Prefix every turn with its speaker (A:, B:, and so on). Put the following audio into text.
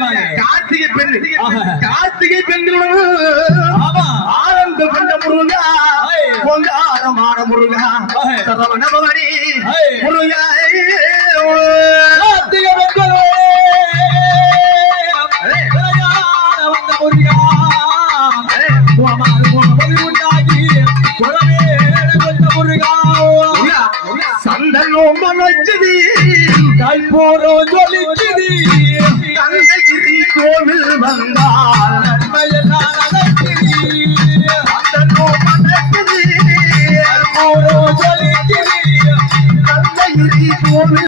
A: கார்த்திகை பெண் கார்த்திகை பெண்களுடன் ஆனந்த கண்ட முருகா. பொங்காரமான முருகா. சரவணபவனி முருகா கார்த்திகை
B: பெண்களே. முருகா.
A: சந்தனம் மனச்சதி
B: கல்போரோ ஜொலிச்சு
A: கோவில் வந்தால்
B: நன்மையெல்லாம் நடக்குது
A: அந்த நோமனக்குது
B: கற்பூரம் ஜொலிக்குது
A: கந்தகிரி கோவில்